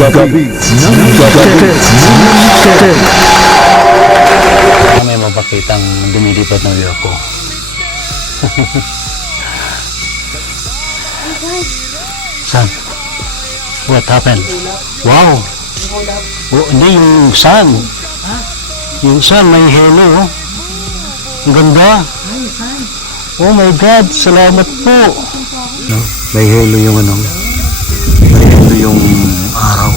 Gabi ng May mapakitang dumilipat ng UFO. Saan? What happened? Wow! Oh, hindi, yung sun. Yung sun, may halo. Oh. Ang ganda. Oh my God, salamat po. No, may halo yung ano. May halo yung araw.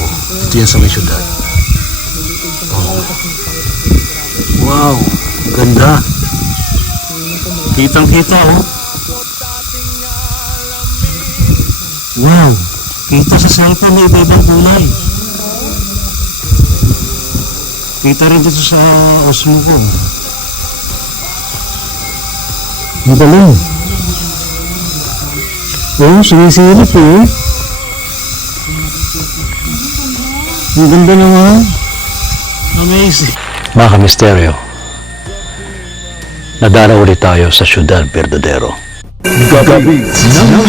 Ito yan sa may syudad. Oh. Wow, ganda. Kitang-kita, oh. Wow, kita sa cellphone may iba-ibang kulay. Kita rin dito sa Osmo ko. Ang galing. Oh, sinisilip eh. Ang ganda naman. Amazing. Mga kamisteryo, nadara ulit tayo sa Ciudad Verdadero. Gabi ng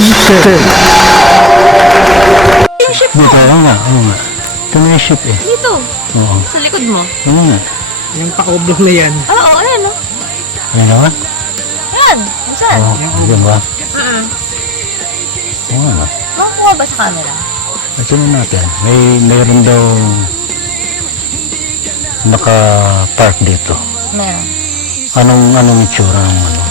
Dito, oo nga. Ito na yung ship eh. Dito, Oo. sa likod mo. Oo nga. Yung pa-oblong na yan. Oo, ayan o. Ano naman? Ayan, saan? Oo, yun ba? Oo nga na. Makakuha ba sa camera? Ito na natin. Mayroon daw naka-park dito. Meron. Anong itsura ng ano?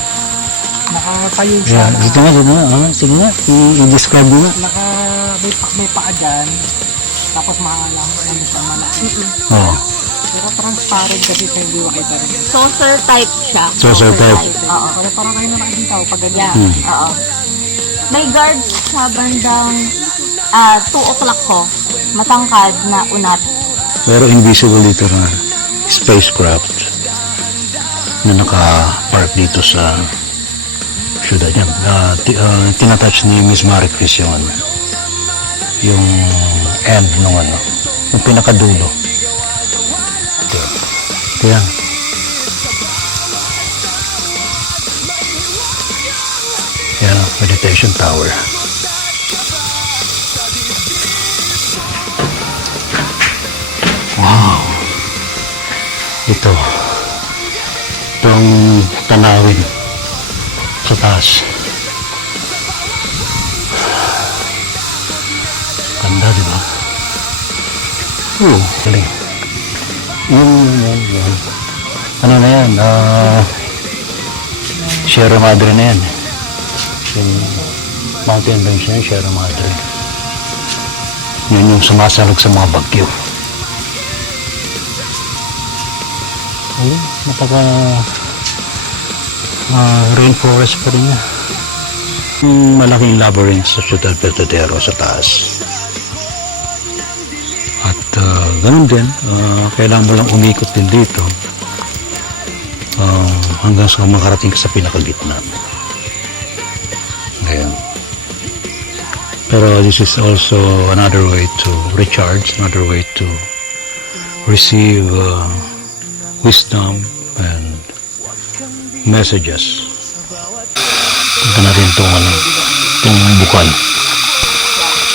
Nakatayo siya. Yeah, dito nga. Sige nga, i-describe mo nga. May paa dyan. Tapos maalam ko lang sa mana. Oo. Pero transparent kasi siya hindi makita rin. Saucer type siya. Saucer type. Oo. Kaya parang kayo nakikita ko pag ganyan. Yeah, oo. May guards sa bandang 2 o'clock ko. Matangkad na unat. Pero invisible dito na spacecraft na naka-park dito sa syudad niya. Tinatouch ni Miss Maricris yung end nung ano, yung pinakadulo. Kaya yan ang meditation tower. Wow! Itong tanawin sa taas. Ganda, di ba? Oo, galing. Yun. Ano na yan? Sierra Madre na yan. Yung mountain range na yan, Sierra Madre. Yun yung sumasalog sa mga bagyo. Ayun, rainforest pa rin na. Malaking labyrinth sa Ciudad Verdadero sa taas. At ganun din, kailangan mo lang umikot din dito hanggang sa makarating ka sa pinakagitna. Ngayon. Pero this is also another way to recharge, another way to receive wisdom and messages. Punta natin itong bukal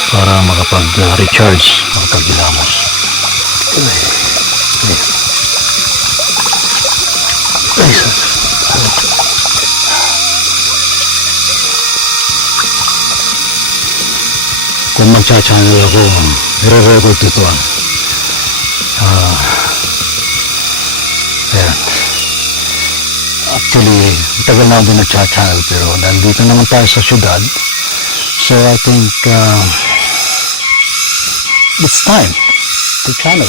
para makapag-recharge, makapag-ilamos. Kung magcha-channel ako, i-record ito ayan. Actually, tagal na ako din nag-channel pero nandito naman tayo sa syudad. So I think it's time to channel.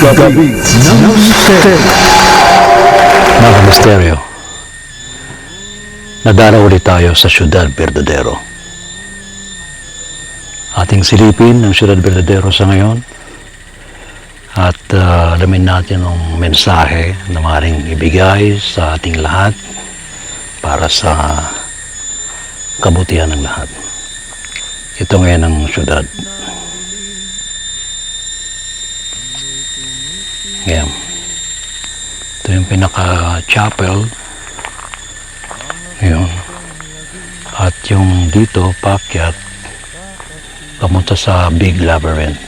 Gabi ng Mga kamisteryo, nadara ulit tayo sa Ciudad Verdadero. Ating silipin ang Ciudad Verdadero sa ngayon at alamin natin ang mensahe na maaaring ibigay sa ating lahat para sa kabutihan ng lahat. Ito ngayon ang syudad. Ngayon, ito yung pinaka-chapel. Ngayon. At yung dito, paakyat, pamunta sa Big Labyrinth.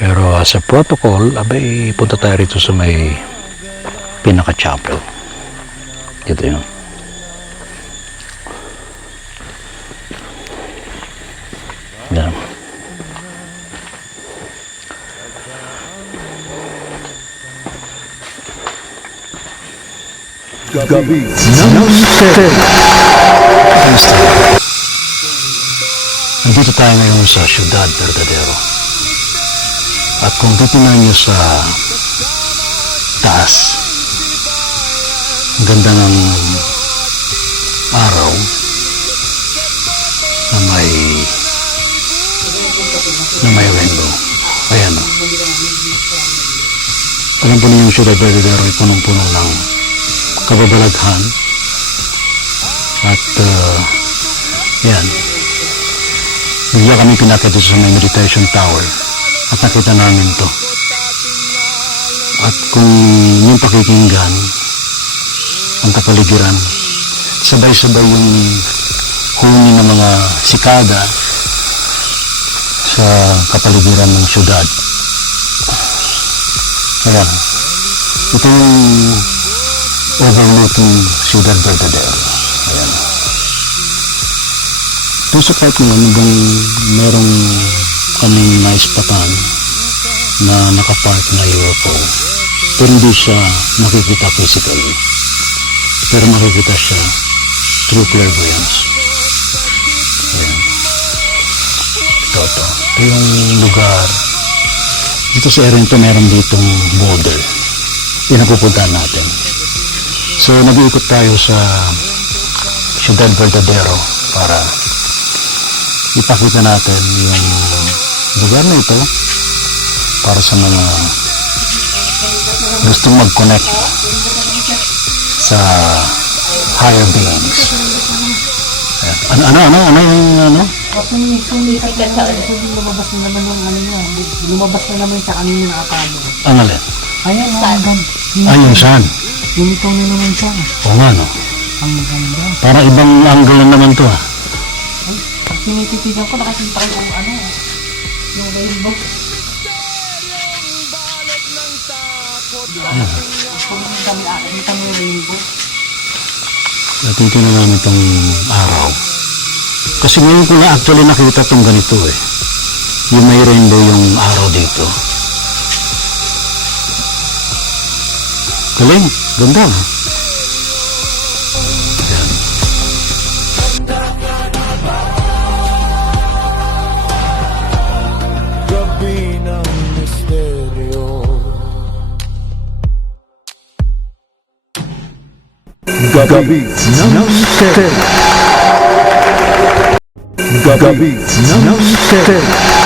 Pero sa protocol, abay, punta tayo rito sa may pinaka-chapel. Ito yun. Yan. Gabi ng Misterio. Nandito tayo ngayon sa Ciudad Verdadero. At kung titingnan nyo sa taas, ang ganda ng araw na may rainbow. Ayan o. Alam po ninyo yung Ciudad Verdadero ay punong-puno ng kababalaghan. At yan. Bigla kami pinakita sa may meditation tower at nakita namin to. At kung yung pakikinggan, ang kapaligiran, sabay-sabay yung huni ng mga sikada sa kapaligiran ng syudad. Ayan. Ito yung overlooking Ciudad Verdadero. Ayan. Doon sa part naman, hanggang merong kaming naispatan na nakapark na UFO. Pero hindi siya nakikita physically. Pero makikita siya through clairvoyance. Ayan. Ito. Ito yung lugar. Dito sa area nito, meron ditong border. Pinapupuntahan natin. So, nag-iikot tayo sa Ciudad Verdadero para ipakita natin yung lugar na ito para sa mga gustong mag-connect sa higher beings. Ayan. Ano yung ano? Lumabas na naman yung ano niya. Lumabas na naman sa kanina na akalo. Ang alin? Ayan, ang ganda. Ay, yung saan? Lumitaw na naman siya. Oo nga, no? Ang ganda. Para ibang angle na naman to, ah. Pag tinititigan ko, nakikita ko yung ano, yung rainbow. Nakikita mo yung rainbow. Natito na namin itong araw. Kasi ngayon ko na actually nakita itong ganito, eh. Yung may rainbow yung araw dito. Galing. Ganda. Ayan. Gabi ng Misterio. Gabi ng Misterio. Gabi ng Misterio.